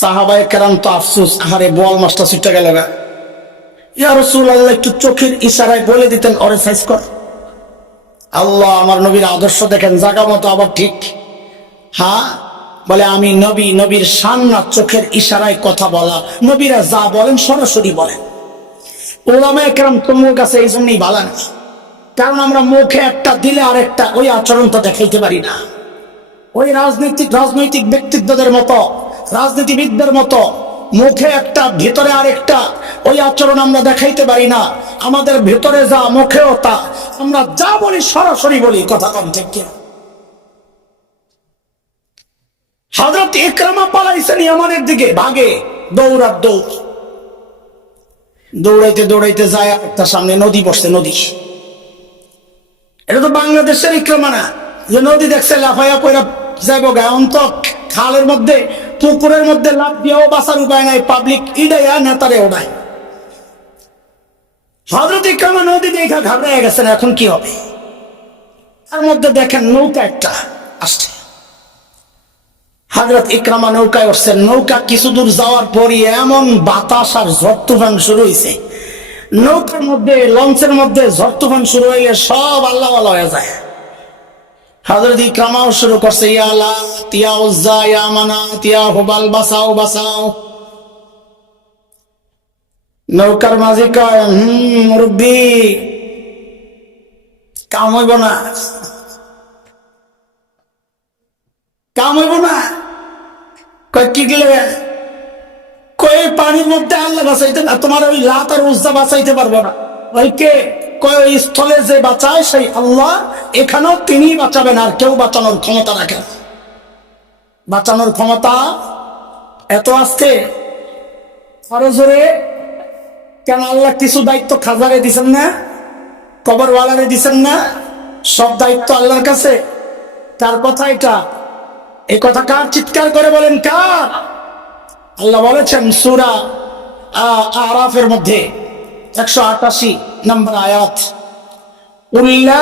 সাহাবায়ে কেরাম তো আফসোস, আহারে বোয়াল মাছটা ছুটে গেল গা। ইয়া রাসূলুল্লাহ, একটু চোখের ইশারায় বলে দিতেন ওরে সাইজ কর। আল্লাহ, আমার নবীর আদর্শ দেখেন, জায়গা মতো আবার ঠিক। হ্যাঁ, বলে আমি নবী, নবীর শান না চোখের ইশারায় কথা বলা। নবীরা যা বলেন সরাসরি বলেন। উলামায়ে কেরাম তোমার কাছে এই জন্যই ভালো না, কারণ আমরা মুখে একটা দিলে আরেকটা, ওই আচরণটা দেখাইতে পারি না। ওই রাজনৈতিক ব্যক্তিত্বদের মতো, রাজনীতিবিদদের মতো মুখে একটা ভিতরে আরেকটা, ওই আচরণ আমরা দেখাইতে পারি না। আমাদের ভিতরে যা মুখেও তা, আমরা যা বলি সরাসরি বলি। কথা কম ঠিক কিনা? হযরত ইকরামা পালাইছেন ইয়ামানের দিকে, ভাগে দৌড়াইতে দৌড়াইতে যায় একটা সামনে নদী বসছে। নদী, এটা তো বাংলাদেশের ইকরামা না যে নদী দেখছে লাফাইয়া পয়রা যাইব গায়ে। অন্তত খালের মধ্যে, পুকুরের মধ্যে লাফ দিয়েও বাঁচার উপায় নাই, পাবলিক ইডাইয়া নেতারে ওড়ায়। হযরত ইকরামা নদী দেখা ঘাবড়ে গেছেন, এখন কি হবে? তার মধ্যে দেখেন নৌকা একটা আসছে। হযরত ইকরামা নৌকায় উঠছেন। নৌকা কিছু দূর যাওয়ার পরই এমন বাতাস আর ঝড় তুফান শুরু হয়েছে। নৌকার মধ্যে, লঞ্চের মধ্যে ঝড় তুফান শুরু হইলে সব আল্লাহ আল্লাহ হয়ে যায়। হযরত ইকরামাও শুরু করছে, ইয়া লাত, ইয়া উজ্জা, ইয়া মানাত, ইয়া হুবাল, বাঁচাও বাঁচাও। নৌকার মাঝি কয়, মুরব্বি, কাম হইব না, কাম হইব না। কয় কি গেলে? কয় পানির মধ্যে আল্লাহ বাঁচাইতে না, তোমার ওই লাত আর উজ্জা বাঁচাইতে পারবো না। ওই কে? কয় ওই স্থলে যে বাঁচায় সেই আল্লাহ, এখানেও তিনি বাঁচাবেন, আর কেউ বাঁচানোর ক্ষমতা রাখেন। বাঁচানোর ক্ষমতা এত আসতে আরো জোরে কেন? আল্লাহ কিছু দায়িত্ব খাজারে দিচ্ছেন না, কবরওয়ালারে দিচ্ছেন না? সব দায়িত্ব আল্লাহর কাছে। কার কথা এটা? এই কথা কার? চিৎকার করে বলেন কার? আল্লাহ বলেছেন সূরা আরাফের মধ্যে 188 নম্বর আয়াত, উল্লাহ